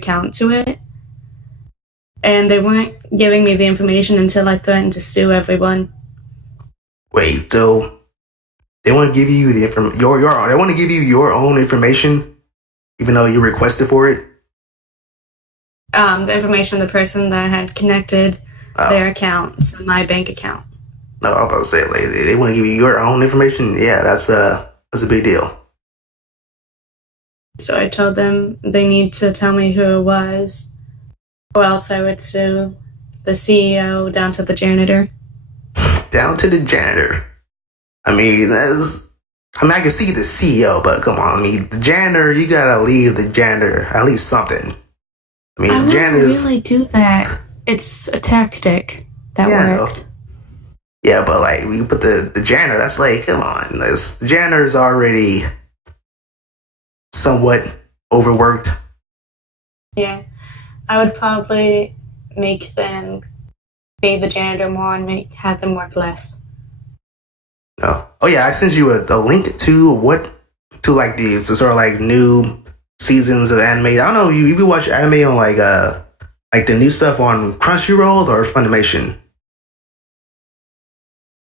account to it. And they weren't giving me the information until I threatened to sue everyone. Wait, so they want to give you the they want to give you your own information, even though you requested for it? The information of the person that had connected their account to my bank account. No, I was about to say, like, they want to give you your own information? Yeah, that's a big deal. So I told them they need to tell me who it was, or else I would sue the CEO down to the janitor. Down to the janitor. I mean, I can see the CEO, but come on. I mean, the janitor, you gotta leave the janitor at least something. I mean, the janitors really do that. It's a tactic that worked. Yeah, but like, we put the janitor, that's like, come on. The janitor's already somewhat overworked. Yeah. I would probably make them pay the janitor more and have them work less. Oh yeah, I sent you a link to like the sort of like new seasons of anime. I don't know, you watch anime on like the new stuff on Crunchyroll or Funimation?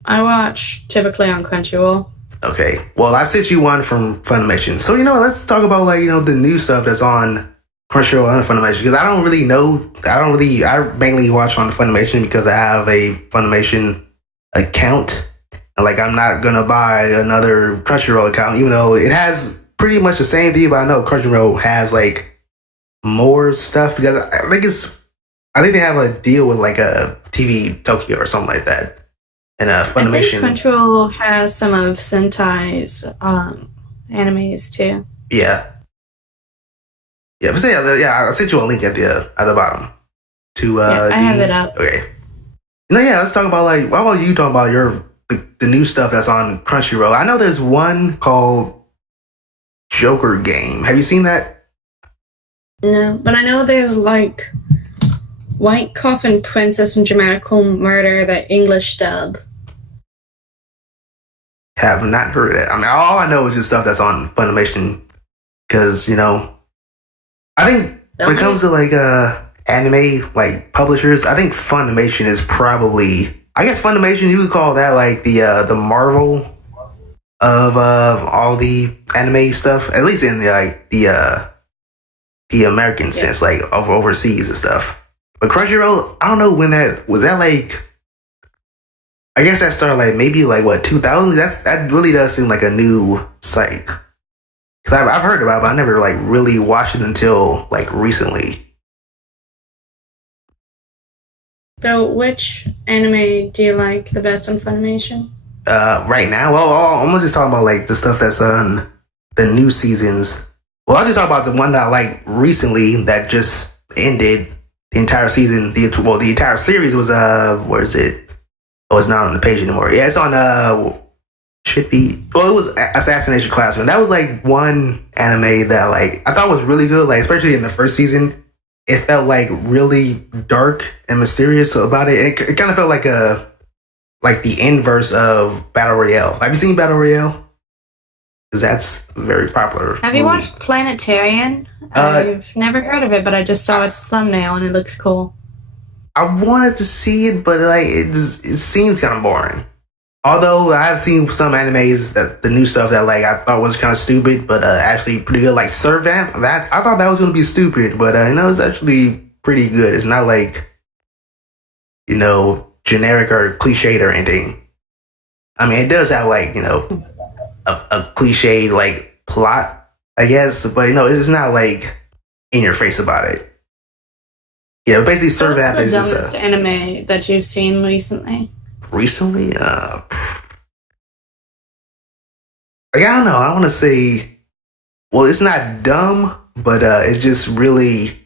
I watch typically on Crunchyroll. Okay, well, I've sent you one from Funimation. So, let's talk about like, the new stuff that's on Crunchyroll and Funimation, because I don't really know. I mainly watch on Funimation because I have a Funimation account. And like, I'm not gonna buy another Crunchyroll account, even though it has pretty much the same thing. But I know Crunchyroll has like more stuff because I think they have a deal with like a TV Tokyo or something like that. And Funimation. I think Crunchyroll has some of Sentai's animes too. Yeah. Yeah, but I sent you a link at the bottom to I have it up. Okay. Let's talk about like, how about you talking about the new stuff that's on Crunchyroll? I know there's one called Joker Game. Have you seen that? No, but I know there's like White Coffin Princess and Dramatical Murder, the English dub. Have not heard of that. I mean, all I know is just stuff that's on Funimation, because I think when it comes to like anime like publishers, I think Funimation is probably, I guess Funimation, you could call that like the Marvel of all the anime stuff, at least in the American sense, like of overseas and stuff. But Crunchyroll, I don't know when that was. That like, I guess that started like maybe like what, 2000. That really does seem like a new site. Cause I've heard about it, but I never like really watched it until like recently. So, which anime do you like the best on Funimation? Right now, well, I'm just talking about like the stuff that's on the new seasons. Well, I'll just talk about the one that I like recently that just ended. The entire season, the entire series was where is it? Oh, it's not on the page anymore. Yeah, it's on should be. Well, it was Assassination Classroom. That was like one anime that like I thought was really good. Like especially in the first season, it felt like really dark and mysterious about it. It kind of felt like the inverse of Battle Royale. Have you seen Battle Royale? Because that's very popular. Have you watched Planetarian? I've never heard of it, but I just saw its thumbnail and it looks cool. I wanted to see it, but like it seems kind of boring. Although I have seen some animes that the new stuff that like I thought was kind of stupid, but actually pretty good. Like Servant, that I thought that was going to be stupid, but it's actually pretty good. It's not like generic or cliched or anything. I mean, it does have like a cliched like plot, I guess, but it's not like in your face about it. Yeah, basically, Servant is just the dumbest anime that you've seen recently. Recently, I don't know. I want to say, well, it's not dumb, but it's just really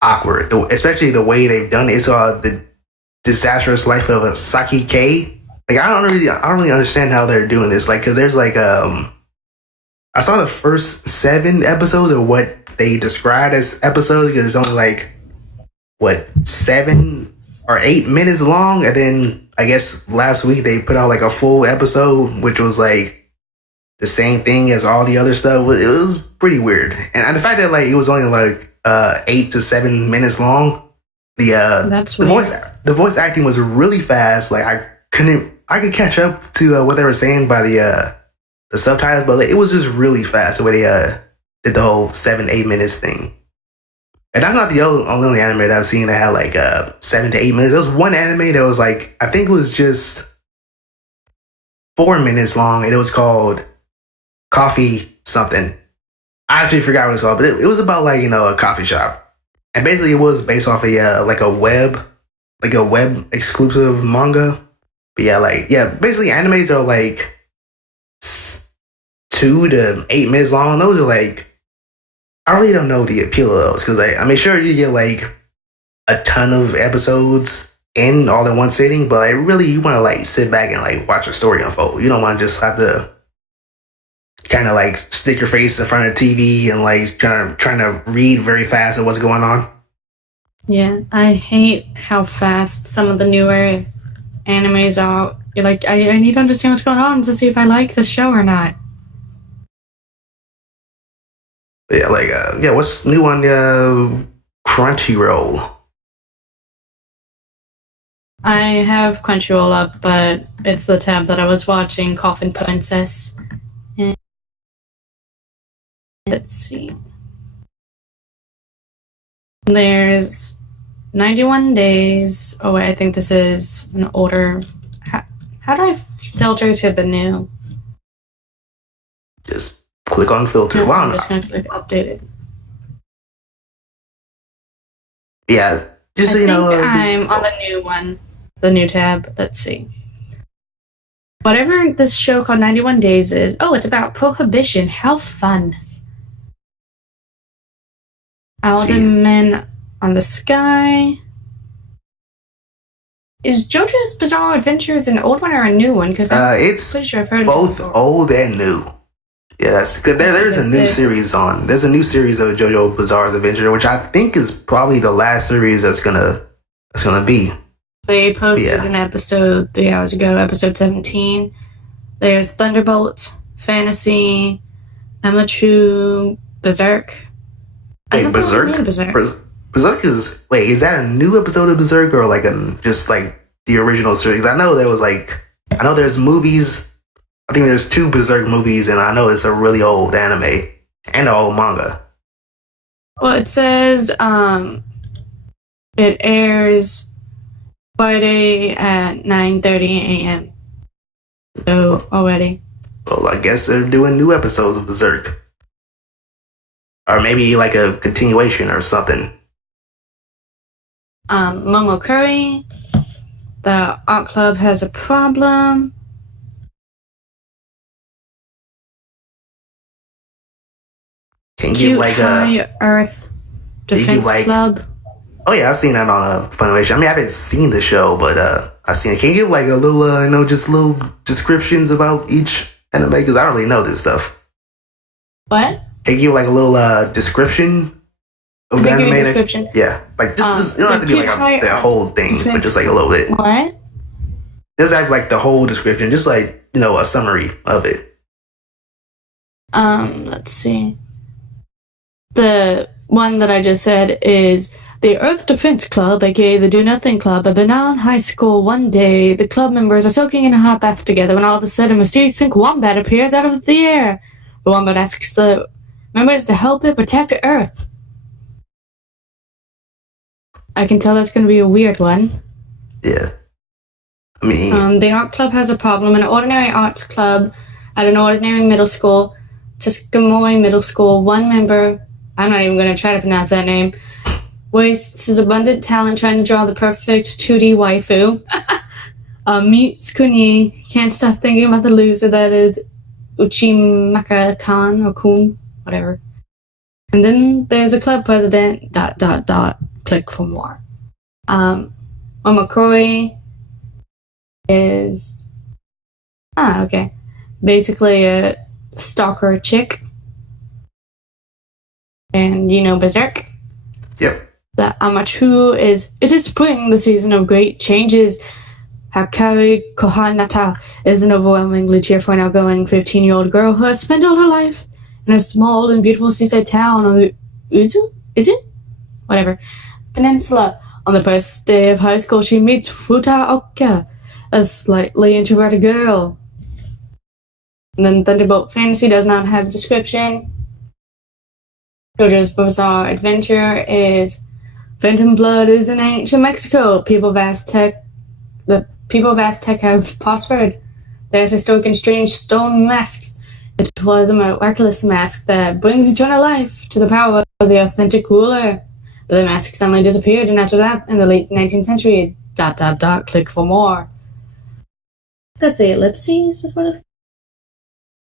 awkward. Especially the way they've done it. It's the disastrous life of a Saki K. Like I don't really understand how they're doing this. Like, cause there's like I saw the first 7 episodes of what they described as episodes because it's only like 7 or 8 minutes long, and then I guess last week they put out like a full episode, which was like the same thing as all the other stuff. It was pretty weird, and the fact that like it was only like 8 to 7 minutes long. That's the voice acting was really fast. Like I could catch up to what they were saying by the subtitles, but like, it was just really fast the way they did the whole 7-8 minutes thing. And that's not the only anime that I've seen that had like 7 to 8 minutes. There was one anime that was like, I think it was just 4 minutes long, and it was called Coffee something. I actually forgot what it's called, but it was about like, you know, a coffee shop. And basically it was based off a web exclusive manga. But basically animes are like 2 to 8 minutes long. And those are like, I really don't know the appeal of those, because I mean, sure, you get like a ton of episodes in all in one sitting, but like really you want to like sit back and like watch a story unfold. You don't want to just have to kind of like stick your face in front of the TV and like trying to read very fast at what's going on. Yeah, I hate how fast some of the newer animes are. You're like, I need to understand what's going on to see if I like the show or not. Yeah, like what's new on Crunchyroll? I have Crunchyroll up, but it's the tab that I was watching, Coffin Princess. And let's see. There's 91 days. Oh, wait, I think this is an older. How do I filter to the new? Just click on filter. No, I'm just going to click updated. Yeah, just so you know. I'm on the new one, the new tab. Let's see. Whatever this show called 91 Days is. Oh, it's about prohibition. How fun. Alderman on the Sky. Is JoJo's Bizarre Adventures an old one or a new one? Because it's pretty sure I've heard both old and new. Yeah, that's good. There's a new series on. There's a new series of JoJo Bizarre's Adventure, which I think is probably the last series that's gonna be. They posted an episode 3 hours ago, episode 17. There's Thunderbolt, Fantasy, Amateur, Berserk. Wait, Berserk? Berserk is that a new episode of Berserk or like just like the original series? I know there's movies. I think there's 2 Berserk movies, and I know it's a really old anime and an old manga. Well, it says it airs Friday at 9:30 a.m. So already. Well, I guess they're doing new episodes of Berserk. Or maybe like a continuation or something. Momokuri, the art club has a problem. Can you give like High Earth Defense Club? Oh yeah, I've seen that on Funimation. I mean, I haven't seen the show, but I've seen it. Can you give like a little, just little descriptions about each anime? Because I don't really know this stuff. What? Can you give like a little description of the anime? Description? Yeah, like just it don't have to be like the whole thing, but just like a little bit. What? Just have like the whole description, just like a summary of it. Let's see. The one that I just said is the Earth Defense Club, aka the Do Nothing Club, have been out in high school one day. The club members are soaking in a hot bath together when all of a sudden a mysterious pink wombat appears out of the air. The wombat asks the members to help it protect Earth. I can tell that's going to be a weird one. Yeah. I mean... the art club has a problem. An ordinary arts club at an ordinary middle school, Tuscamore Middle School, one member... I'm not even going to try to pronounce that name. Wastes his abundant talent trying to draw the perfect 2D waifu. Meets Kuni. Can't stop thinking about the loser that is Uchimaka-kan or Kun, whatever. And then there's a club president, ... Click for more. Momokuri is... okay. Basically a stalker chick. And Berserk? Yep. The Amateur is... It is spring, the season of great changes. Hakari Kohanata is an overwhelmingly cheerful and outgoing 15-year-old girl who has spent all her life in a small and beautiful seaside town of Uzu? Is it? whatever, peninsula. On the first day of high school, she meets Futaoka, a slightly introverted girl. And then Thunderbolt Fantasy does not have a description. JoJo's Bizarre Adventure is Phantom Blood is in ancient Mexico. The people of Aztec have prospered. They have historic and strange stone masks. It was a miraculous mask that brings eternal life to the power of the authentic ruler. But the mask suddenly disappeared, and after that, in the late 19th century, ... click for more. That's the ellipses, is what it is.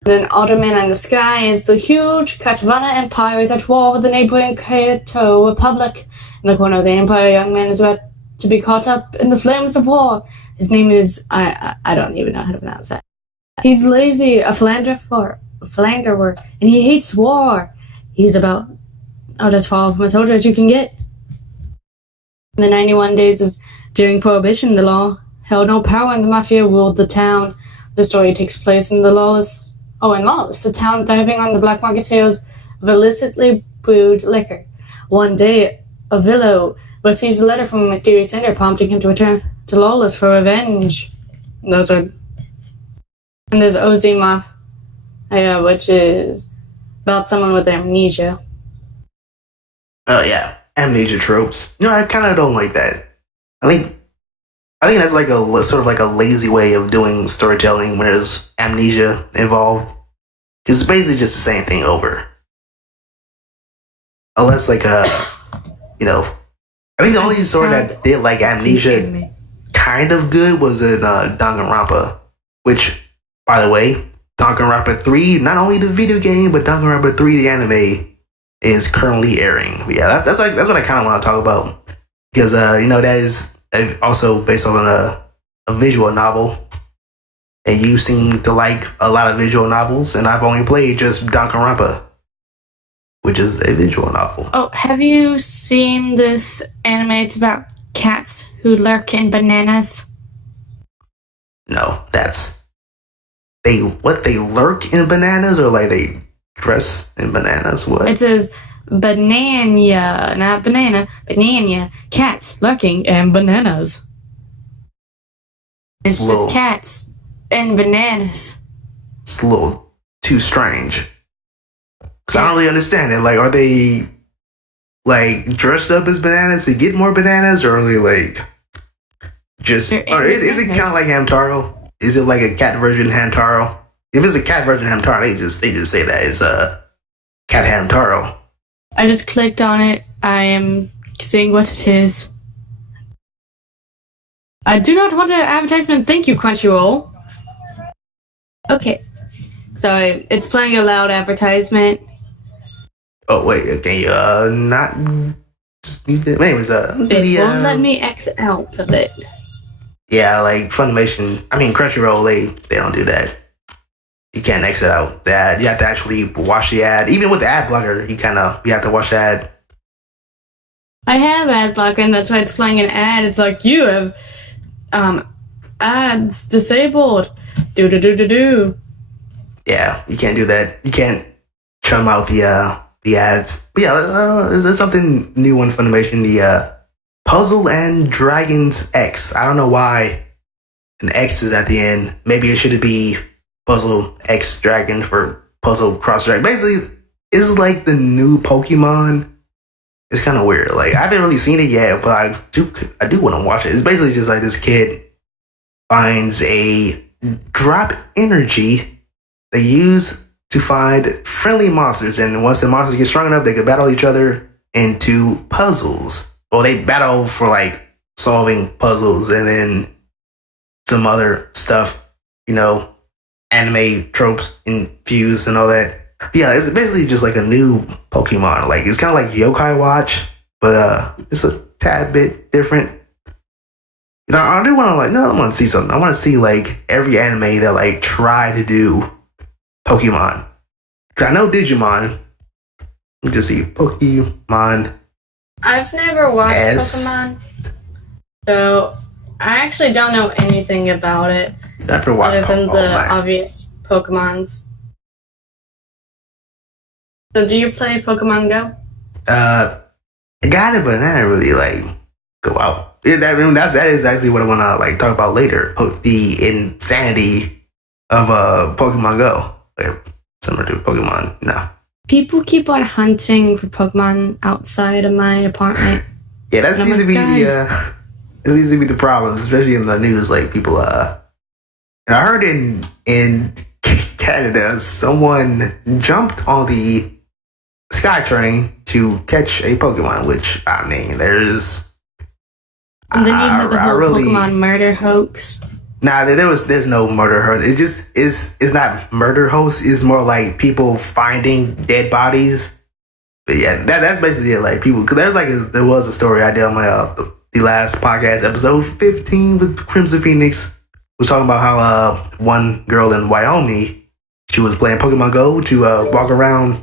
Then Alderman in the Sky is the huge Katavana Empire is at war with the neighboring Kyoto Republic. In the corner of the empire, a young man is about to be caught up in the flames of war. His name is... I don't even know how to pronounce that. He's lazy, a philanderer, and he hates war. He's about as far from a soldier as you can get. The 91 days is during Prohibition. The law held no power, and the mafia ruled the town. The story takes place in Lawless, a town thriving on the black market sales of illicitly brewed liquor. One day, Avillo receives a letter from a mysterious sender prompting him to return to Lawless for revenge. And there's Ozima, which is about someone with amnesia. Oh yeah, amnesia tropes. I kind of don't like that. I think that's like a sort of like a lazy way of doing storytelling when there's amnesia involved. Because it's basically just the same thing over. Unless like I think the only story that did like amnesia kind of good was in Danganronpa, which, by the way, Danganronpa 3, not only the video game, but Danganronpa 3, the anime, is currently airing. But yeah, that's what I kind of want to talk about. Because, that is also based on a visual novel. And you seem to like a lot of visual novels, and I've only played just Danganronpa, which is a visual novel. Oh, have you seen this anime? It's about cats who lurk in bananas. No, they lurk in bananas, or like they dress in bananas? What? It says banana, not banana, banana. Cats lurking in bananas. It's just cats and bananas. It's a little too strange. Because I don't really understand it. Like, are they like dressed up as bananas to get more bananas, or are they like just? Or is it kind of like Hamtaro? Is it like a cat version of Hamtaro? If it's a cat version of Hamtaro, they just say that it's a cat Hamtaro. I just clicked on it. I am seeing what it is. I do not want an advertisement. Thank you, Crunchyroll. Okay. Sorry, it's playing a loud advertisement. Oh wait, okay, not just need that. Anyways, it won't let me X out of it. Yeah, like Funimation. I mean, Crunchyroll, they don't do that. You can't exit out the ad. You have to actually watch the ad. Even with the ad blocker, you have to watch the ad. I have ad blocker, and that's why it's playing an ad. It's like, you have ads disabled. Do. Yeah, you can't do that. You can't trim out the ads. But yeah, there's something new on Funimation. The Puzzle and Dragons X. I don't know why an X is at the end. Maybe it should be Puzzle X Dragon for Puzzle Cross Dragon. Basically, it's like the new Pokemon. It's kind of weird. Like, I haven't really seen it yet, but I do want to watch it. It's basically just like this kid finds a drop energy they use to find friendly monsters, and once the monsters get strong enough, they can battle each other into puzzles. Well, they battle for like solving puzzles, and then some other stuff, anime tropes infused and all that. Yeah, it's basically just like a new Pokemon. Like, it's kind of like Yokai Watch, but it's a tad bit different. I do want to I want to see something. I want to see like every anime that like try to do Pokemon. Cause I know Digimon. Let me just see Pokemon. I've never watched Pokemon, so I actually don't know anything about it. Never watched other than the obvious Pokemons. So, do you play Pokemon Go? I got it, but I didn't really like go out. That is actually what I want to like talk about later. The insanity of Pokemon Go, like, similar to Pokemon. No, People keep on hunting for Pokemon outside of my apartment. yeah, that And I'm seems to like, be guys. it seems to be the problem, especially in the news. Like people, and I heard in Canada, someone jumped on the SkyTrain to catch a Pokemon. Which I mean, there's. And then you have the I whole really, Pokemon murder hoax. Nah, there's no murder hoax. It just it's not murder hoax. It's more like people finding dead bodies. But yeah, that's basically it. Like people, because there was a story I did on my the last podcast, episode 15 with Crimson Phoenix, was talking about how one girl in Wyoming, she was playing Pokemon Go to walk around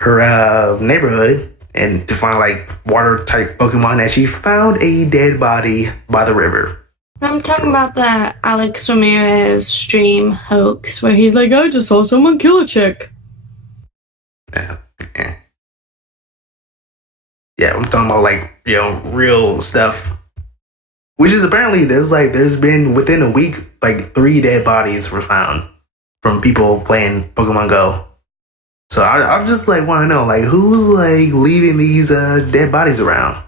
her neighborhood and to find like water type Pokemon, and she found a dead body by the river. I'm talking about the Alex Ramirez stream hoax where he's like, I just saw someone kill a chick. Yeah, I'm talking about like, real stuff. Which is apparently there's been within a week like 3 dead bodies were found from people playing Pokemon Go. So I'm just like want to know like who's like leaving these dead bodies around.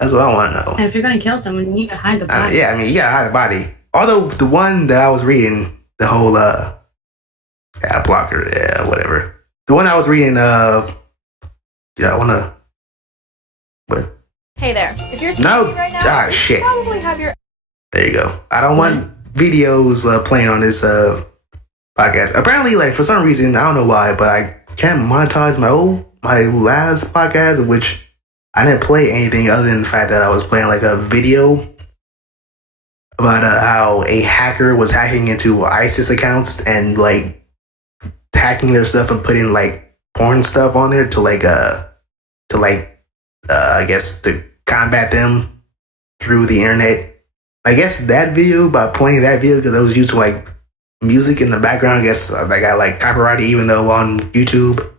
That's what I want to know. If you're gonna kill someone, you need to hide the body. Yeah, I mean you gotta hide the body. Although the one that I was reading, the whole blocker, whatever. The one I was reading, I wanna. What? Hey there. If you're seeing me right now, shit. you probably have your. There you go. I don't want videos playing on this podcast. Apparently, like for some reason, I don't know why, but I can't monetize my last podcast, in which I didn't play anything other than the fact that I was playing like a video about how a hacker was hacking into ISIS accounts and like hacking their stuff and putting like porn stuff on there to I guess to combat them through the internet. I guess that video, by playing that video, because I was used to like music in the background, I guess I got like copyrighted, even though on YouTube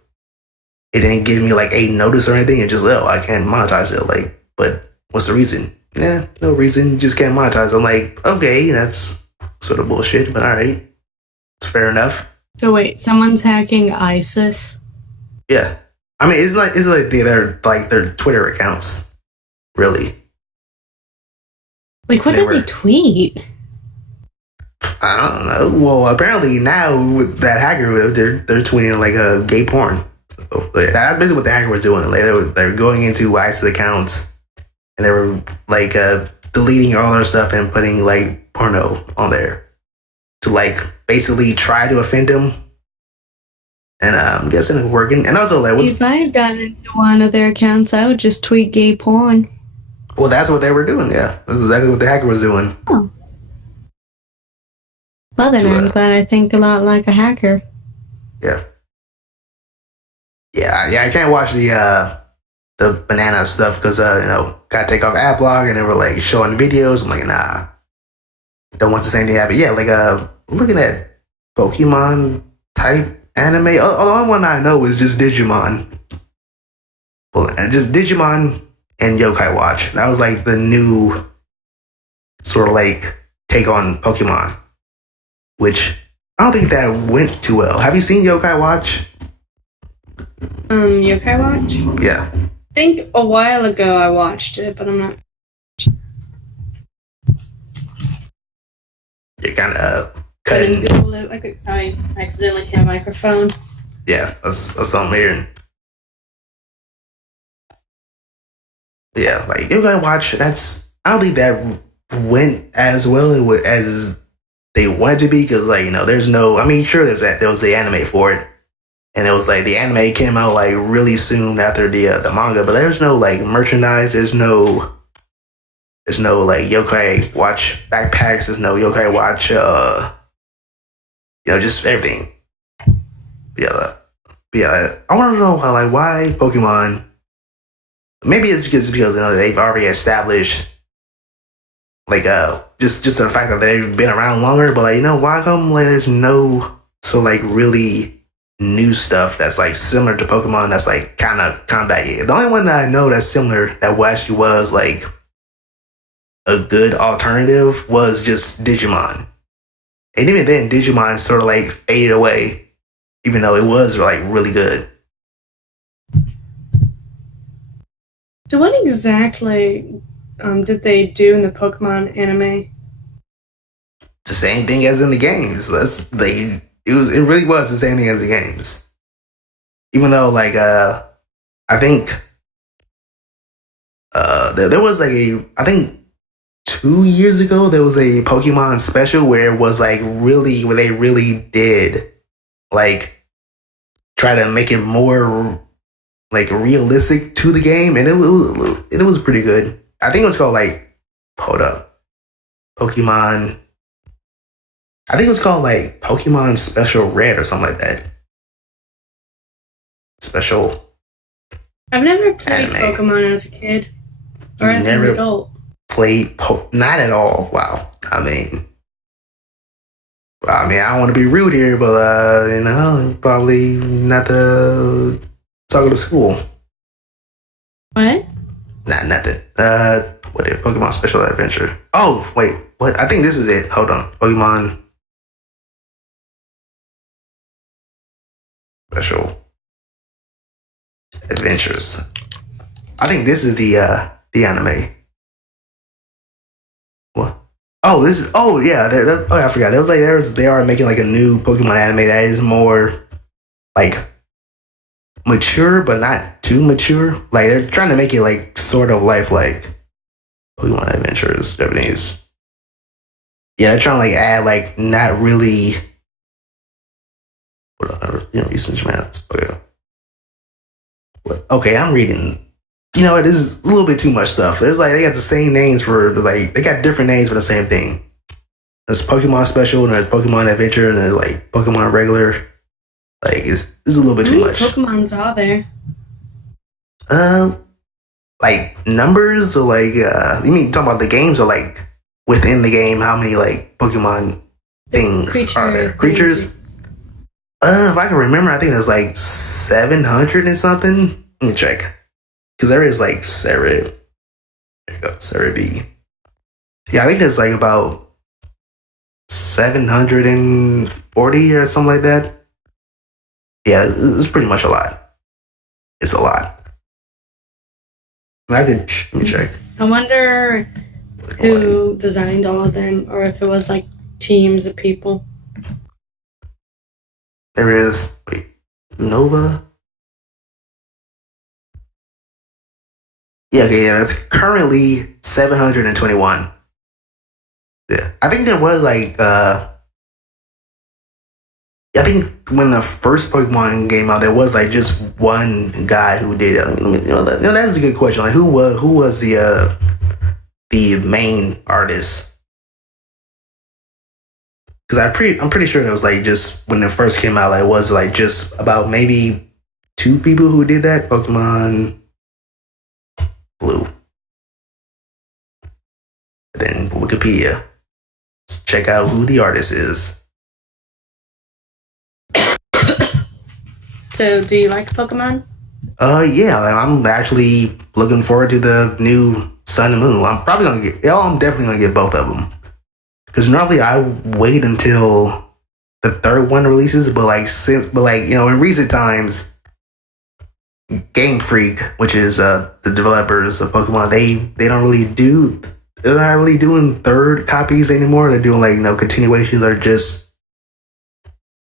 it didn't give me like a notice or anything. It just, I can't monetize it. Like, but what's the reason? Yeah, no reason. Just can't monetize. I'm like, okay, that's sort of bullshit, but all right, it's fair enough. So wait, someone's hacking ISIS? Yeah, I mean, it's like their Twitter accounts, really. Like, what did they tweet? I don't know. Well, apparently now with that hacker, they're tweeting like a gay porn. So that's basically what the hacker was doing. Like they were going into ISIS accounts and they were like deleting all their stuff and putting like porno on there to like basically try to offend them. And I'm guessing it's working. And also, like, if I had gotten into one of their accounts, I would just tweet gay porn. Well, that's what they were doing. Yeah, that's exactly what the hacker was doing. Oh. Well, then I'm glad I think a lot like a hacker. Yeah. I can't watch the banana stuff because gotta take off ad block, and they were like showing videos. I'm like, nah, don't want the same thing happen. Yeah, like looking at Pokemon type anime. The only one I know is just Digimon. Well, just Digimon and Yokai Watch. That was like the new sort of like take on Pokemon, which I don't think that went too well. Have you seen Yokai Watch? Yokai Watch? Yeah. I think a while ago I watched it, but I'm not. You're kind of Couldn't cutting. Google it. Sorry, I accidentally hit a microphone. Yeah, that's what I'm hearing. Yeah, like Yokai Watch. I don't think that went as well as they wanted to be, because like there's no. I mean, sure, there was the anime for it. And it was like the anime came out like really soon after the manga, but there's no like merchandise. There's no like Yokai Watch backpacks. There's no Yokai Watch. Just everything. Yeah. I want to know why Pokemon. Maybe it's because they've already established like just the fact that they've been around longer. But like why come like there's no really new stuff that's like similar to Pokemon that's like kind of combat. The only one that I know that's similar that actually was like a good alternative was just Digimon. And even then, Digimon sort of like faded away, even though it was like really good. So what exactly did they do in the Pokemon anime? It's the same thing as in the games. It really was the same thing as the games. Even though like I think there was like I think 2 years ago there was a Pokemon special where it was like where they really did like try to make it more like realistic to the game, and it was pretty good. I think it was called like hold up Pokemon. I think it was called like Pokemon Special Red or something like that. Special. I've never played anime. Pokemon as a kid or as an adult. Not at all. Wow. I mean, I don't want to be rude here, but probably not to talk to school. What? Nothing. What is Pokemon Special Adventure? Oh, wait. What? I think this is it. Hold on. Pokemon Special Adventures. I think this is the anime. What? Oh, this is. Oh, yeah. I forgot. They are making like a new Pokemon anime that is more like mature, but not too mature. Like they're trying to make it like sort of lifelike. Pokemon Adventures, Japanese. Yeah, they're trying to like add like not really. Recent matters. Okay. What? Okay, I'm reading. It is a little bit too much stuff. There's like they got the same names for like they got different names for the same thing. There's Pokemon Special and there's Pokemon Adventure and there's like Pokemon Regular. Like it's a little bit too much. Pokemons are there? Like numbers or like you mean talking about the games or like within the game? How many like Pokemon things are there? Creatures. If I can remember, I think there's like 700 and something. Let me check. Because there is like Cerebi. There you go, Cerebi. Yeah, I think there's like about 740 or something like that. Yeah, it's pretty much a lot. It's a lot. Let me check. I wonder who designed all of them, or if it was like teams of people. There is Nova. Yeah, that's currently 721. Yeah, I think there was like I think when the first Pokemon came out, there was like just one guy who did it. That's a good question. Like who was the main artist? Because I'm pretty sure it was like just when it first came out, like it was like just about maybe 2 people who did that. Pokemon Blue. And then Wikipedia. Let's check out who the artist is. So, do you like Pokemon? Yeah, I'm actually looking forward to the new Sun and Moon. I'm definitely gonna get both of them. Because normally I wait until the third one releases, but in recent times, Game Freak, which is the developers of Pokemon, they're not really doing third copies anymore. They're doing like continuations or just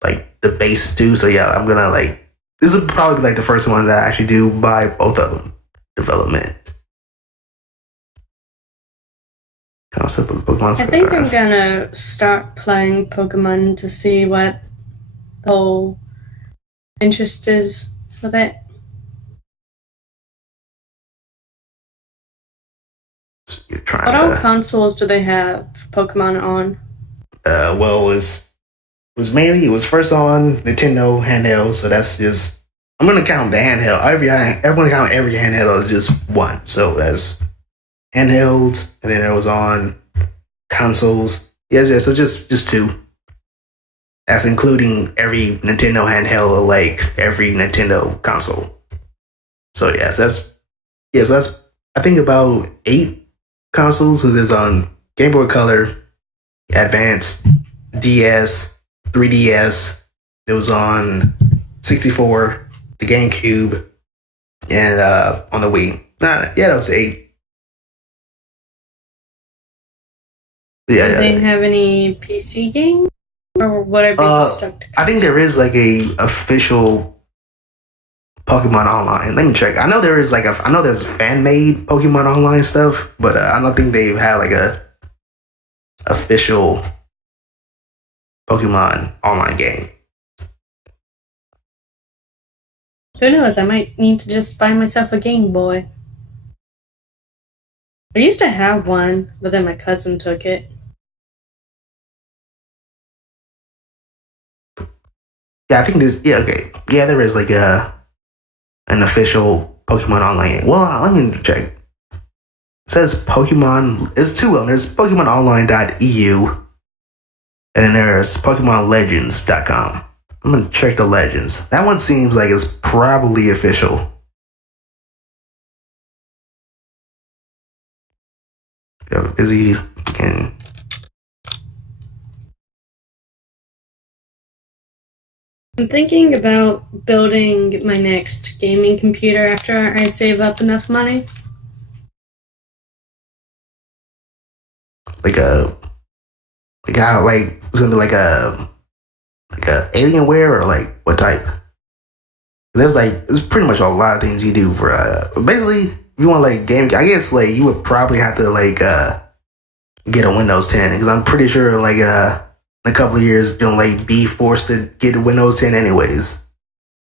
like the base 2. So yeah, I'm gonna this will probably be like the first one that I actually do buy both of them development. Concept of Pokemon. I think I'm gonna start playing Pokemon to see what the whole interest is with it. What all consoles do they have Pokemon on? Well, it was first on Nintendo handheld, so that's just I'm gonna count the handheld. Everyone count every handheld as just one. So that's handhelds, and then it was on consoles. Yes, so just 2. That's including every Nintendo handheld or like every Nintendo console. So that's I think about 8 consoles. So there's on Game Boy Color, Advance, DS, 3DS. It was on 64, the GameCube, and on the Wii. That was 8. Yeah. Do they have any PC games? Or whatever just stuck to I think there is like a official Pokemon Online. Let me check. I know there's fan made Pokemon Online stuff, but I don't think they've had like a official Pokemon Online game. Who knows? I might need to just buy myself a Game Boy. I used to have one, but then my cousin took it. Yeah, I think this. Yeah, okay. Yeah, there is like an official Pokemon Online game. Well, let me check. It says Pokemon. There's 2 of them. There's PokemonOnline.eu, and then there's PokemonLegends.com. I'm gonna check the Legends. That one seems like it's probably official. Yeah, busy again. I'm thinking about building my next gaming computer after I save up enough money. It's gonna be like a Alienware or like what type? There's pretty much a lot of things you do for basically if you want like game. I guess like you would probably have to like get a Windows 10 because I'm pretty sure like in a couple of years you'll like be forced to get a Windows 10 anyways.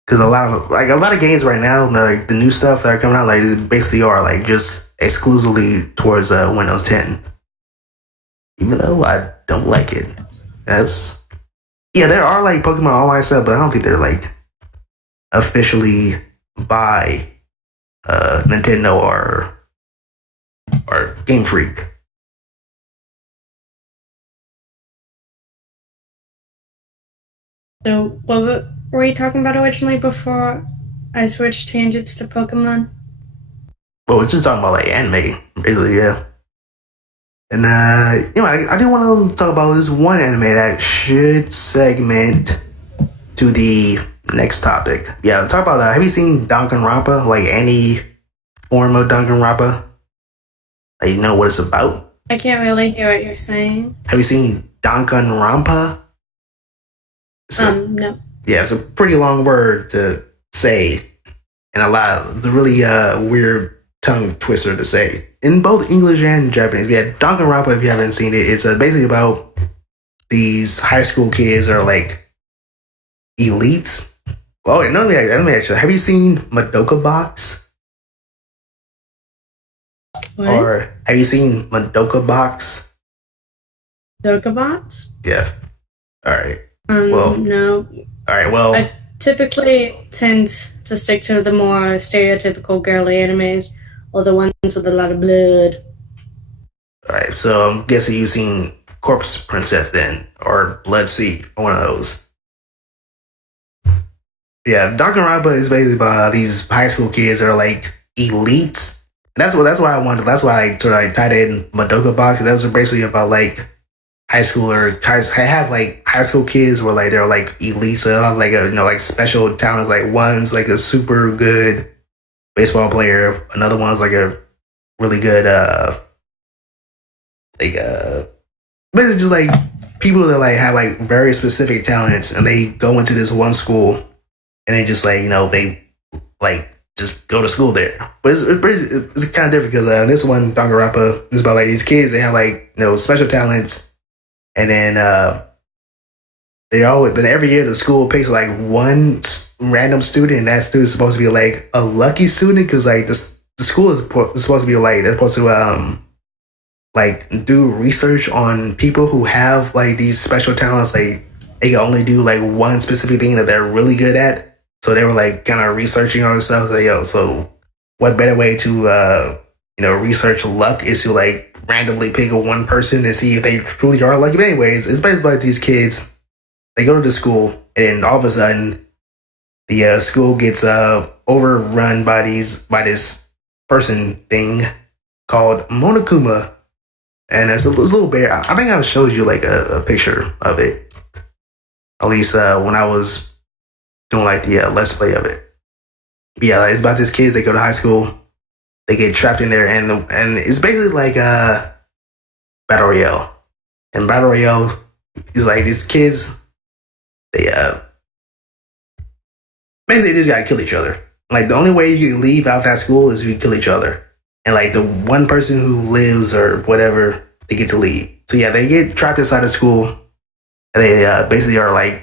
Because a lot of games right now, like the new stuff that are coming out, like basically are like just exclusively towards Windows 10. Even though I don't like it, there are like Pokemon Online stuff, but I don't think they're like officially by Nintendo or Game Freak. So, what were you talking about originally before I switched tangents to Pokemon? Well, we're just talking about like anime, basically, yeah. And I do want to talk about this one anime that should segment to the next topic. Yeah, talk about have you seen Danganronpa? Like any form of Danganronpa? Like, you know what it's about? I can't really hear what you're saying. Have you seen Danganronpa? No. Yeah, it's a pretty long word to say, and it's a really weird tongue twister to say in both English and Japanese. Yeah, Danganronpa, if you haven't seen it, it's basically about these high school kids that are like elites. Oh, no, let me actually. Have you seen Madoka Box? What? Or have you seen Madoka Box? Dokabot? Yeah. All right. Well, no. All right. Well, I typically tend to stick to the more stereotypical girly animes, or the ones with a lot of blood. All right. So I'm guessing you've seen Corpse Princess then, or Blood Sea, one of those. Yeah, Danganronpa is basically about these high school kids that are like elites. And that's why I wanted. That's why I sort of tied in Madoka Box. That was basically about like high school kids where like they're like elite, so they have like like special talents. Like one's like a super good baseball player, another one's like a really good basically just like people that like have like very specific talents, and they go into this one school and they just like they like just go to school there. But it's kind of different because this one Danganronpa is about like these kids. They have like special talents. And then then every year the school picks like one random student, and that student is supposed to be like a lucky student because like the school is supposed to be like they're supposed to like do research on people who have like these special talents. Like they can only do like one specific thing that they're really good at. So they were like kind of researching all this stuff. Like, so what better way to research luck is to like randomly pick one person and see if they truly are lucky. But anyways, it's basically like these kids they go to the school, and then all of a sudden, the school gets overrun by this person thing called Monokuma, and it's a little bear. I think I showed you like a picture of it, at least when I was doing like the let's play of it. Yeah, it's about these kids. They go to high school, they get trapped in there, and it's basically like Battle Royale. And Battle Royale is like these kids. They basically just gotta kill each other. Like the only way you can leave out that school is if you kill each other. And like the one person who lives or whatever, they get to leave. So yeah, they get trapped inside the school. And they basically are like,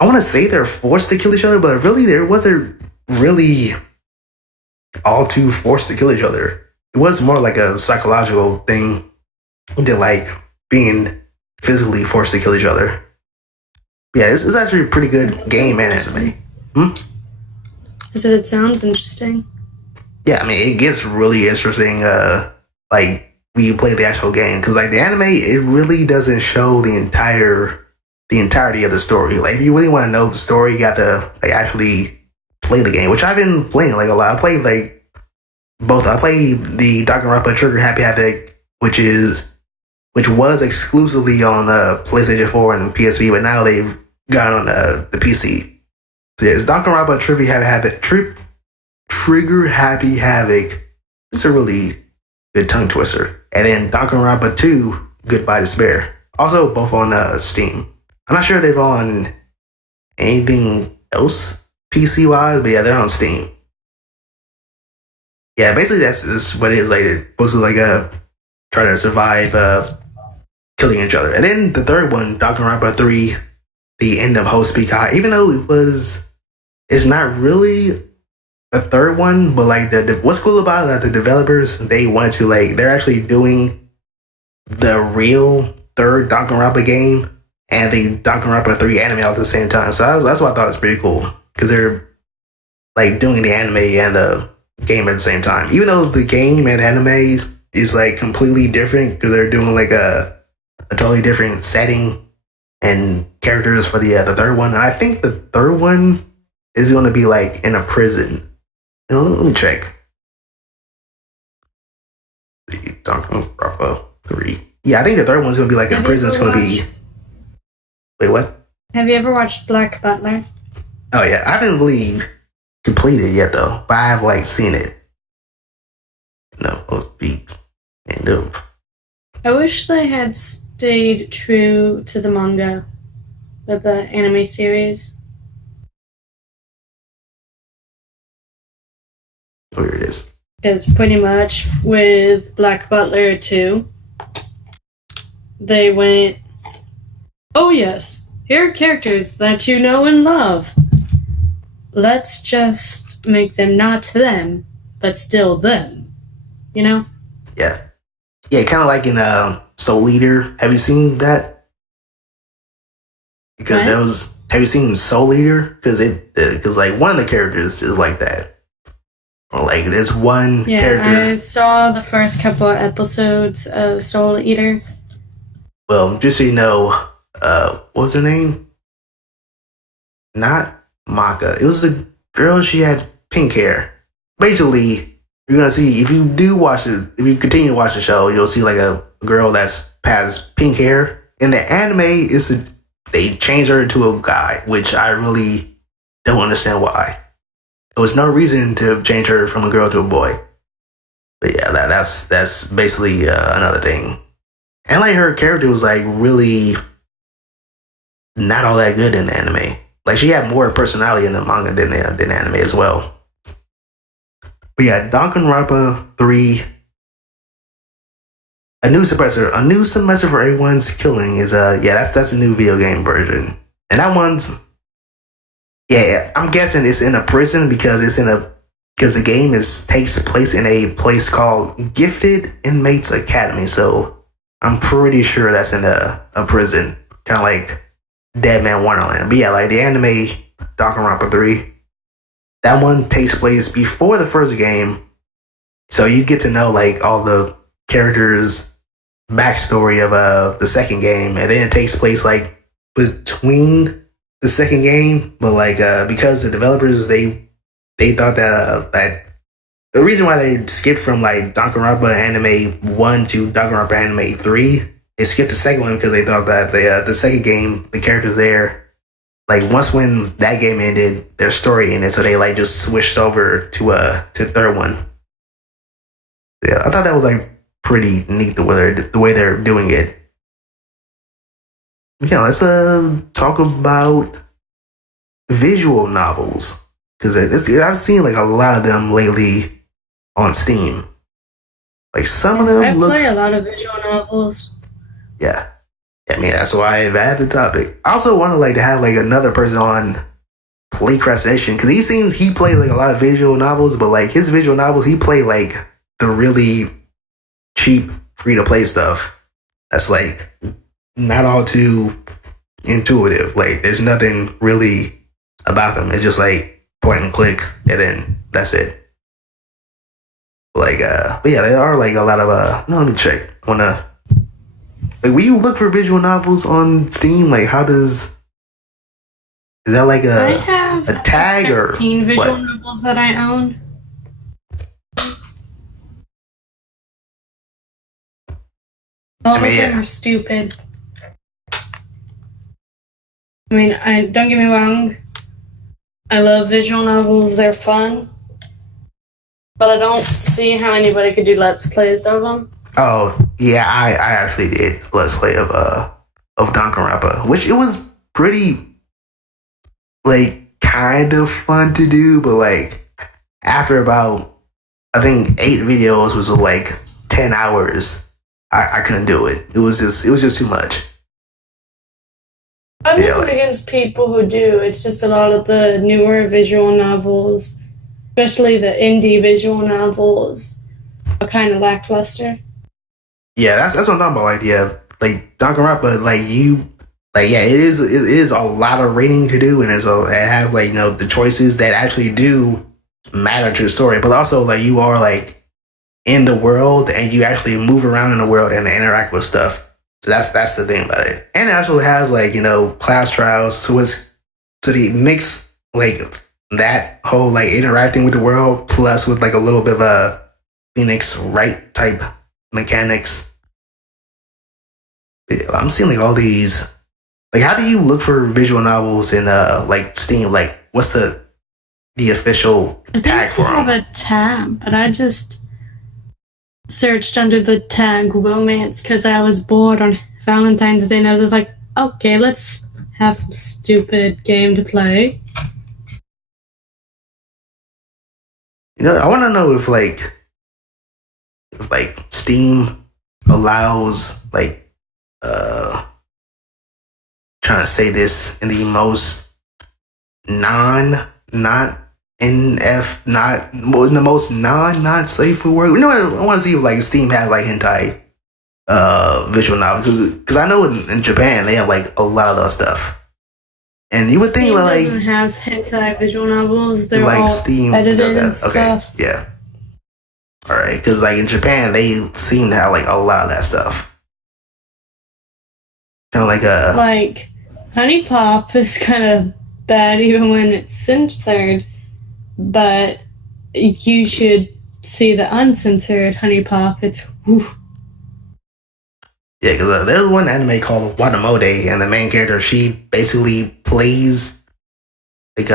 I want to say they're forced to kill each other, but really there wasn't really all too forced to kill each other. It was more like a psychological thing than like being physically forced to kill each other. Yeah, this is actually a pretty good game and anime. I said it sounds interesting. Yeah, I mean, it gets really interesting, like, when you play the actual game. Because, like, the anime, it really doesn't show the entirety of the story. Like, if you really want to know the story, you got to, like, actually play the game. Which I've been playing, like, a lot. I played, like, both. I played the Danganronpa Trigger Happy Havoc, which was exclusively on PlayStation 4 and PSP, but now they've got on the PC. So, yeah, it's Danganronpa Trigger Happy Havoc. It's a really good tongue twister. And then Danganronpa 2, Goodbye Despair. Also both on Steam. I'm not sure they're on anything else PC wise, but yeah, they're on Steam. Yeah, basically that's what it is. Like they're supposed to like try to survive killing each other. And then the third one, Danganronpa 3, The End of Host Peak High. Even though it's not really a third one, but like what's cool about it, that the developers, they want to like, they're actually doing the real third Danganronpa game and the Danganronpa 3 anime at the same time. So that's what I thought was pretty cool, because they're like doing the anime and the game at the same time. Even though the game and anime is like completely different, because they're doing like a totally different setting and characters for the third one. And I think the third one is going to be like in a prison. You know, let me check. The Danganronpa 3. Yeah, I think the third one's going to be like in prison. It's going to be... Wait, what? Have you ever watched Black Butler? Oh, yeah. I haven't really completed it yet, though. But I have, like, seen it. No, beats. End of. I wish they had stayed true to the manga with the anime series. Here it is. Because pretty much with Black Butler 2, they went, oh yes, here are characters that you know and love. Let's just make them not them, but still them. You know? Yeah. Yeah, kind of like in Soul Eater. Have you seen that? Because have you seen Soul Eater? Because like one of the characters is like that. Or like there's one character. I saw the first couple of episodes of Soul Eater. Well, just so you know, what was her name? Not Maka. It was a girl, she had pink hair. Basically, you're gonna see, if you continue to watch the show, you'll see like a girl has pink hair. In the anime, they changed her to a guy, which I really don't understand why. There was no reason to change her from a girl to a boy. But yeah, that's basically another thing. And like her character was like really not all that good in the anime. Like she had more personality in the manga than the anime as well. But yeah, Danganronpa 3, a new semester for everyone's killing is that's a new video game version. And that one's, yeah, I'm guessing it's in a prison because the game takes place in a place called Gifted Inmates Academy. So I'm pretty sure that's in a prison, kind of like Dead Man Wonderland. But yeah, like the anime Danganronpa 3, that one takes place before the first game, so you get to know like all the characters' backstory of the second game, and then it takes place like between the second game, but like because the developers they thought that the reason why they skipped from like Danganronpa Anime 1 to Danganronpa Anime 3, they skipped the second one because they thought that the second game, the characters there, like once when that game ended, their story ended, so they like just switched over to the third one. Yeah, I thought that was like pretty neat the way they're doing it. Yeah, let's talk about visual novels because I've seen like a lot of them lately on Steam. Like some of them I play a lot of visual novels. Yeah. I mean, that's why I've had the topic. I also want to like to have like another person on play Procrastination because he plays like a lot of visual novels, but like his visual novels, he play like the really cheap free to play stuff. That's like not all too intuitive. Like there's nothing really about them. It's just like point and click, and then that's it. Like but yeah, there are like a lot of no, let me check. Like when you look for visual novels on Steam, like is that like I have a tag or 15 visual what? novels that I own. All of them are stupid. I mean, don't get me wrong. I love visual novels; they're fun, but I don't see how anybody could do let's plays of them. Oh yeah, I actually did let's play of Danganronpa, which it was pretty like kind of fun to do, but like after about I think 8 videos was like 10 hours, I couldn't do it. It was just too much. I'm not against people who do. It's just a lot of the newer visual novels, especially the indie visual novels, are kind of lackluster. Yeah, that's what I'm talking about. Like, yeah, like Danganronpa, it is a lot of reading to do, and it has like the choices that actually do matter to the story, but also like you are like in the world and you actually move around in the world and interact with stuff. So that's the thing about it, and it also has like class trials, so they mix like that whole like interacting with the world plus with like a little bit of a Phoenix Wright type mechanics. I'm seeing like all these. Like, how do you look for visual novels in like Steam? Like, what's the official tag for them? I have a tab, but I just searched under the tag romance because I was bored on Valentine's Day, and I was just like, okay, let's have some stupid game to play. I want to know if Steam allows like trying to say this in the most not in the most not safe word. I want to see if like Steam has like hentai visual novels because I know in Japan they have like a lot of that stuff, and you would think Steam like doesn't have hentai visual novels. They're like all Steam edited does and that. stuff. Okay, yeah, all right, because like in Japan they seem to have like a lot of that stuff, kind of like Honey Pop is kind of bad even when it's censored, but you should see the uncensored Honey Pop. It's whew. Yeah, because there's one anime called Watamode, and the main character, she basically plays like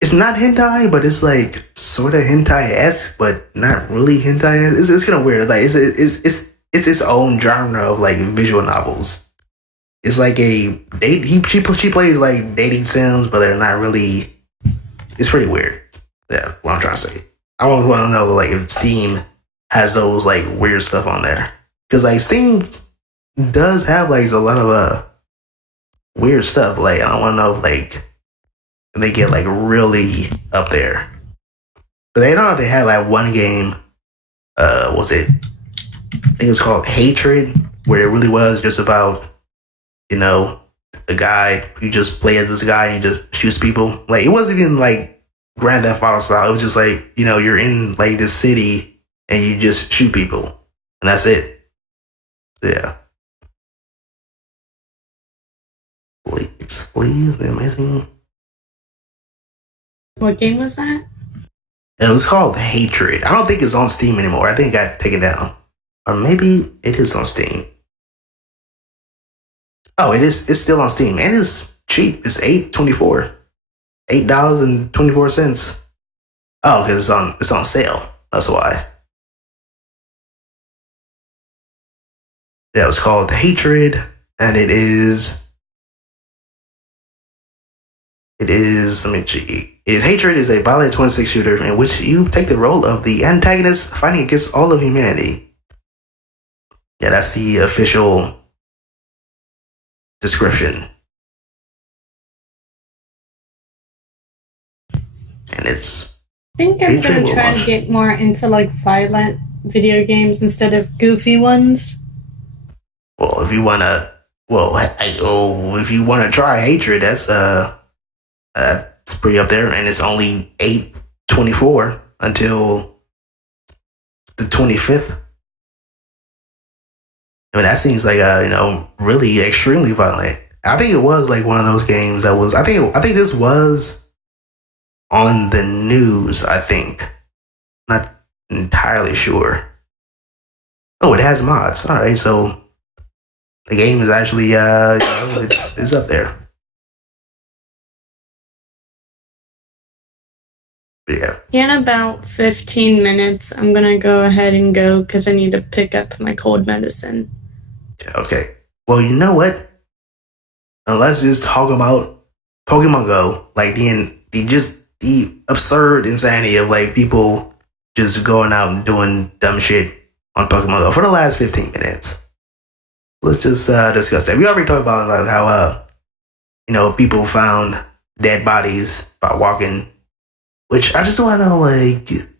it's not hentai, but it's like sort of hentai-esque, but not really hentai-esque. It's kind of weird. Like it's its own genre of like visual novels. It's like she plays like dating sims, but they're not really. It's pretty weird. Yeah, what I'm trying to say. I want to know like if Steam has those like weird stuff on there. Because like Steam does have like a lot of weird stuff. Like I don't want to know like if they get like really up there. But they know they had like one game. Was it? I think it was called Hatred, where it really was just about a guy who just plays as this guy and just shoots people. Like it wasn't even like Grand Theft Auto style. It was just like you're in like this city and you just shoot people and that's it. Yeah. Please, the amazing. What game was that? It was called Hatred. I don't think it's on Steam anymore. I think it got taken down. Or maybe it is on Steam. Oh, it is. It's still on Steam. And it's cheap. It's $8.24. $8.24. Oh, because it's on sale. That's why. Yeah, it was called Hatred. And it is, let me see. Hatred is a violent twin-stick shooter in which you take the role of the antagonist fighting against all of humanity. Yeah, that's the official description. And it's... I think I'm going to try to get more into like violent video games instead of goofy ones. Well, if you want to... if you want to try Hatred, that's it's pretty up there, and it's only $8.24 until the 25th. I mean, that seems like really extremely violent. I think it was like one of those games that was. I think this was on the news. I think, not entirely sure. Oh, it has mods. All right, so the game is actually it's up there. Yeah. In about 15 minutes, I'm going to go ahead and go because I need to pick up my cold medicine. Okay. Well, you know what? Let's just talk about Pokemon Go. Like the absurd insanity of like people just going out and doing dumb shit on Pokemon Go for the last 15 minutes. Let's just discuss that. We already talked about like, how people found dead bodies by walking. Which I just want to know, like, this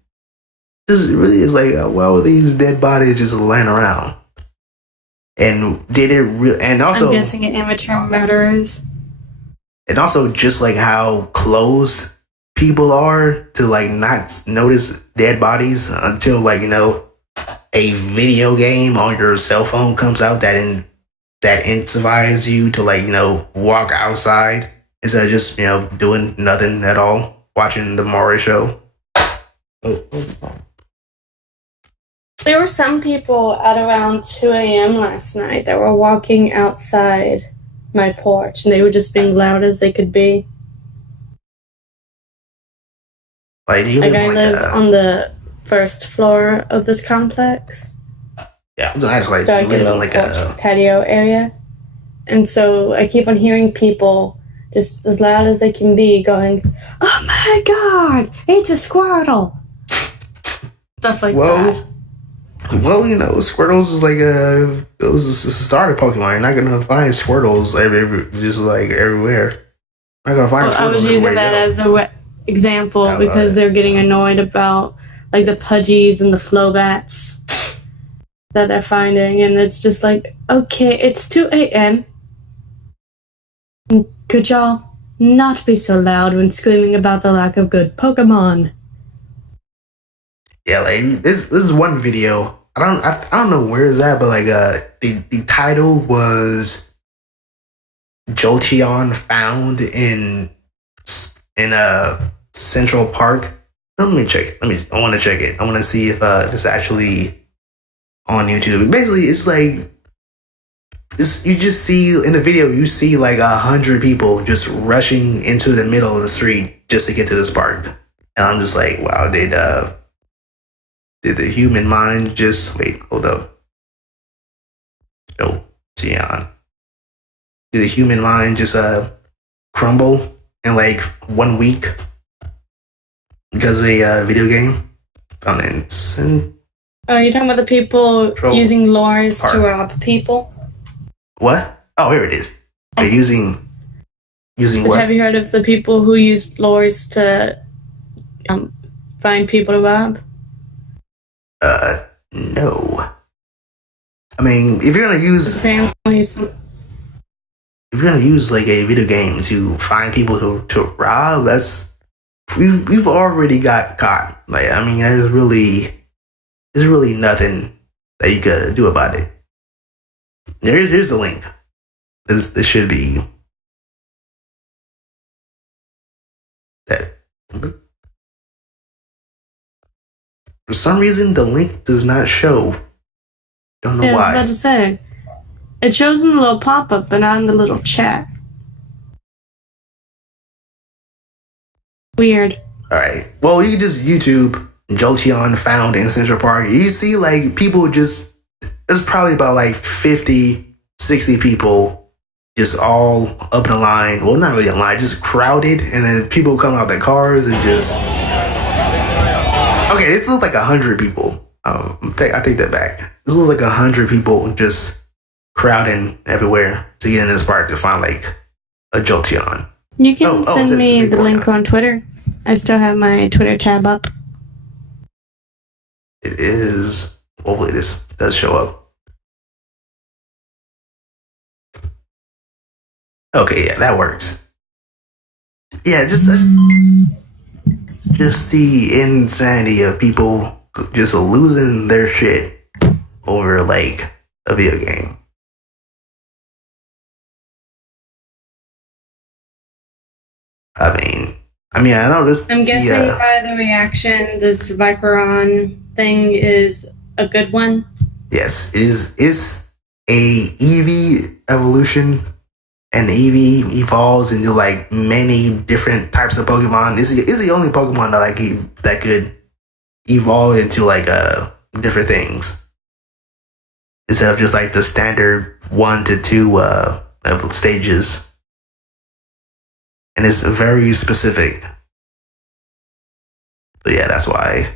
really is like, why were these dead bodies just laying around? And did it really? And also, I'm guessing it amateur murderers. And also, just like how close people are to like not notice dead bodies until like a video game on your cell phone comes out that incentivizes you to like walk outside instead of just doing nothing at all. Watching the Mario show. There were some people at around 2 a.m. last night that were walking outside my porch, and they were just being loud as they could be. Like I live on the first floor of this complex. Yeah, it's nice. Like, so I get a patio area, and so I keep on hearing people just as loud as they can be going, "Oh my god, it's a Squirtle!" Stuff like that. Well, Squirtles is like it was a starter Pokemon. You're not gonna find Squirtles everywhere. Not gonna find Squirtles. I was using that as an example because they're getting annoyed about like the Pudgies and the Flowbats that they're finding, and it's just like, okay, it's 2 a.m. Could y'all not be so loud when screaming about the lack of good Pokemon? Yeah, like this is one video. I don't know where it's at, but like the title was Jolteon found in Central Park. Let me check. I want to check it. I want to see if it's actually on YouTube. Basically, it's like. You just see in the video, you see like 100 people just rushing into the middle of the street just to get to this park, and I'm just like, wow, did the human mind just hold up? Tion. Did the human mind just crumble in like 1 week because of a video game? Found in. Oh, you're talking about the people using lures to rob people? What? Oh, here it is. They're using what? Have you heard of the people who use lures to find people to rob? No. I mean, if you're gonna use like a video game to find people to rob, we've already got caught. Like, I mean, there's really nothing that you could do about it. Here's the link. This should be For some reason, the link does not show. Don't know I was why. about to say. It shows in the little pop-up, but not in the little chat. Weird. Alright. Well, you can just YouTube Jolteon found in Central Park. You see, like, people just... There's probably about, like, 50, 60 people just all up in a line. Well, not really a line, just crowded. And then people come out their cars and just... Okay, this looks like 100 people. I take that back. This looks like 100 people just crowding everywhere to get in this park to find like a Jolteon. You can send me the link on Twitter. I still have my Twitter tab up. It is. Hopefully this does show up. Okay, yeah, that works. Yeah, just the insanity of people just losing their shit over like a video game. I mean, I know this. I'm guessing by the reaction, this Viperon thing is a good one. Yes, it's a Eevee evolution, and Eevee evolves into like many different types of Pokemon. It's the only Pokemon that could evolve into like different things instead of just like the standard 1 to 2 stages. And it's very specific. So yeah, that's why.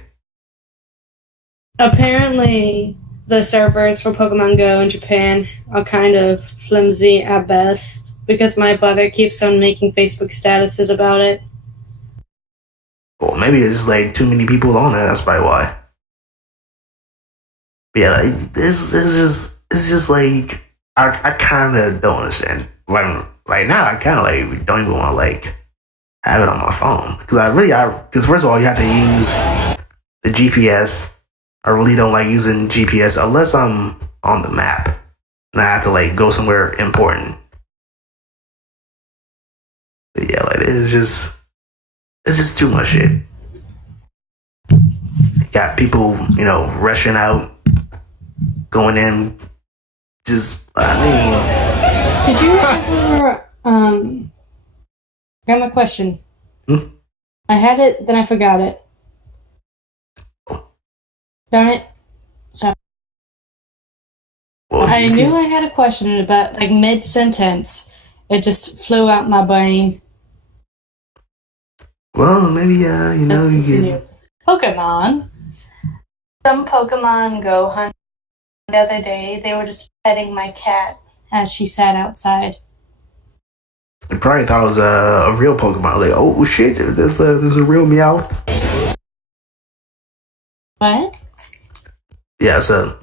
Apparently, the servers for Pokemon Go in Japan are kind of flimsy at best because my brother keeps on making Facebook statuses about it. Well, maybe it's just like too many people on there. That's probably why. But yeah, like it's just like I kind of don't understand. Like now, I kind of like don't even want to like have it on my phone because first of all, you have to use the GPS. I really don't like using GPS unless I'm on the map and I have to like go somewhere important. But yeah, like it's just too much shit. You got people, rushing out, going in. Just, Did you ever, got my question. I had it, then I forgot it. Darn it. Sorry. Well, I knew I had a question, but like mid-sentence, it just flew out my brain. Well, maybe, you can... Pokemon. Some Pokemon Go hunt the other day. They were just petting my cat as she sat outside. I probably thought it was a real Pokemon. Like, oh shit, there's a real Meowth. What? Yeah, it's a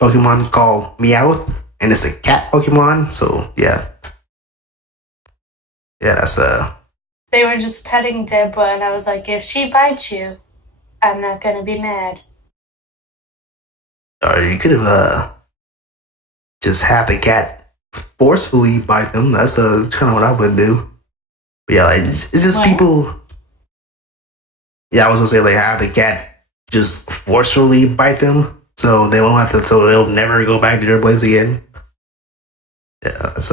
Pokemon called Meowth, and it's a cat Pokemon. So yeah, that's They were just petting Deborah, and I was like, if she bites you, I'm not gonna be mad. Or you could have just have the cat forcefully bite them. That's kind of what I would do. But yeah, like it's just what? People. Yeah, I was gonna say like have the cat just forcefully bite them, so they won't have to. So they'll never go back to their place again. Yeah, that's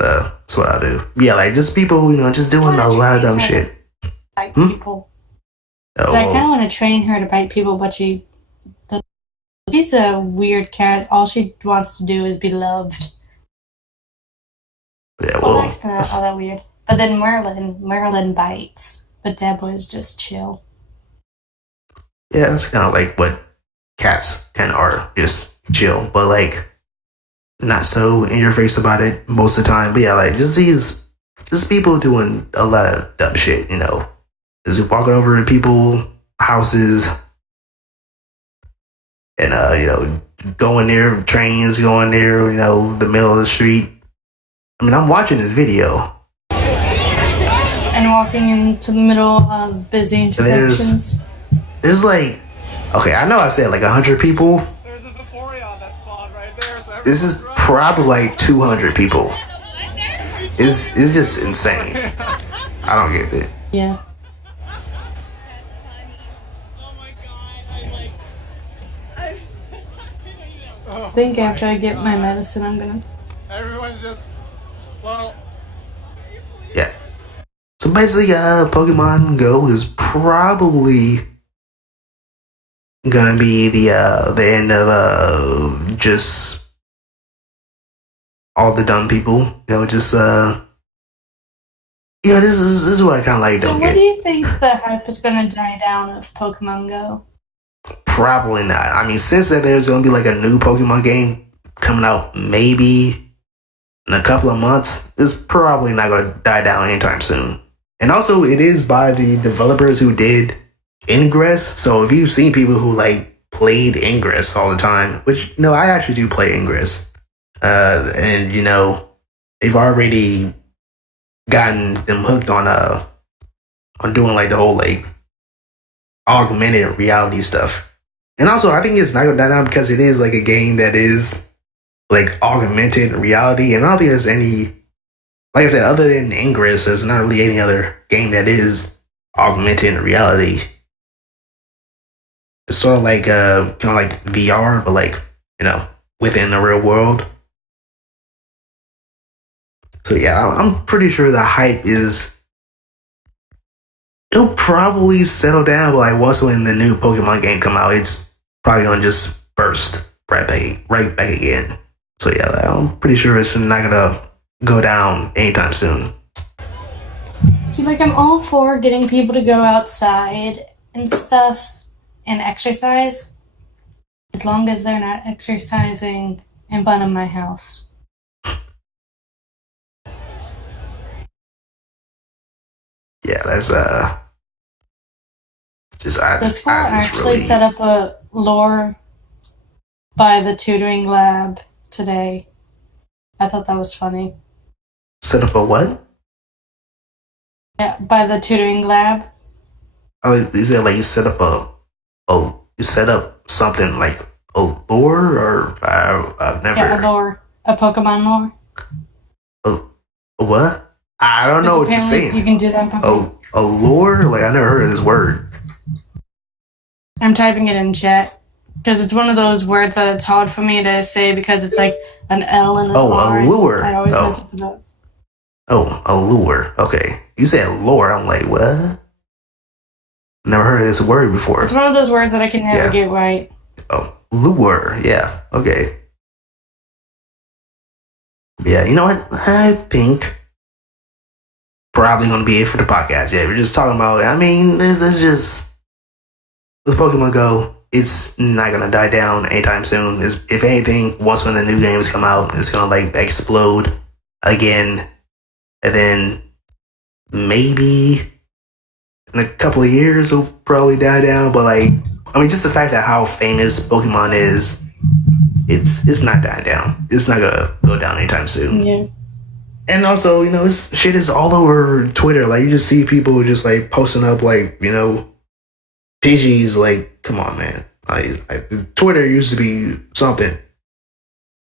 what I do. Yeah, like just people, just doing a lot of dumb shit. Bite people. So I kind of want to train her to bite people, but she's a weird cat. All she wants to do is be loved. Yeah, well, that's not all that weird. But then Merlin bites, but Deborah is just chill. Yeah, that's kind of like what cats kind of are, just chill, but like not so in your face about it most of the time. But yeah, like just people doing a lot of dumb shit, just walking over to people's houses and going near trains, going near the middle of the street. I mean, I'm watching this video. And walking into the middle of busy intersections. There's like, okay, I know I said like 100 people. There's a Vaporeon that spawned right there. So this is probably like 200 people. It's just insane. I don't get it. Yeah. I think after I get my medicine, I'm gonna. Everyone's just, well, Yeah. So basically, Pokemon Go is probably gonna be the end of just all the dumb people. You know, just this is what I kind of like. So, Don't what get. do you think the hype is gonna die down of Pokemon Go? Probably not. I mean, since that there's gonna be like a new Pokemon game coming out maybe in a couple of months, it's probably not gonna die down anytime soon. And also, it is by the developers who did Ingress. So if you've seen people who like played Ingress all the time, which I actually do play Ingress, and they've already gotten them hooked on doing like the whole like augmented reality stuff. And also, I think it's not gonna die down because it is like a game that is like augmented reality, and I don't think there's any, like I said, other than Ingress, there's not really any other game that is augmented reality. It's sort of like kind of like VR, but like within the real world. So yeah, I'm pretty sure the hype it'll probably settle down, but like once when the new Pokemon game come out, it's probably gonna just burst right back again. So yeah, I'm pretty sure it's not gonna go down anytime soon. See, like, I'm all for getting people to go outside and stuff and exercise, as long as they're not exercising in front of my house. Yeah, that's just The school I just actually really set up a lure by the tutoring lab today. I thought that was funny. set up a what? Yeah, by the tutoring lab. Oh, is it like you set up you set up something like a lure, or I've never. Yeah, a lure. A Pokemon lure. A what? I don't know what you're Apparently saying. You can do that in Pokemon. A lure? Like I never heard of this word. I'm typing it in chat. Because it's one of those words that it's hard for me to say because it's like an L and an R. A lure. I always mess up with those. Oh, a lure. Okay. You said lure. I'm like, what? Never heard of this word before. It's one of those words that I can never get right. Oh, lure. Yeah. Okay. Yeah, you know what? I think probably going to be it for the podcast. Yeah, we're just talking about, I mean, this is just, with Pokemon Go, it's not going to die down anytime soon. If anything, once when the new games come out, it's going to like explode again. And then maybe in a couple of years, it'll probably die down. But like, I mean, just the fact that how famous Pokemon is, it's not dying down. It's not going to go down anytime soon. Yeah. And also, this shit is all over Twitter. Like, you just see people just like posting up like, Pidgeys. Like, come on, man. Like Twitter used to be something.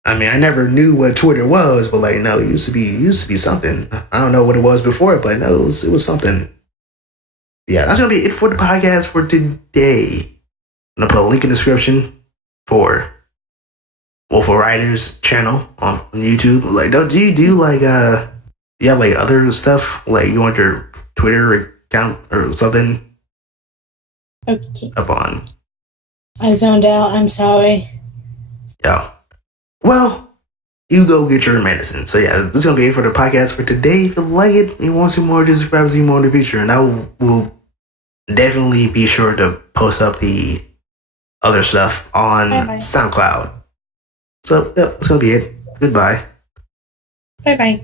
I mean, I never knew what Twitter was, but like, no, it used to be something. I don't know what it was before, but no, it was something. Yeah, that's gonna be it for the podcast for today. I'm gonna put a link in the description for Wolf Riders channel on YouTube. Like, do you do like you have like other stuff, like you want your Twitter account or something Okay. up on? I zoned out. I'm sorry. Yeah. Well, you go get your medicine. So yeah, this is gonna be it for the podcast for today. If you like it and you want some more, just subscribe to see more in the future, and I will definitely be sure to post up the other stuff on Bye-bye. SoundCloud. So, yep, that's gonna be it. Goodbye. Bye bye.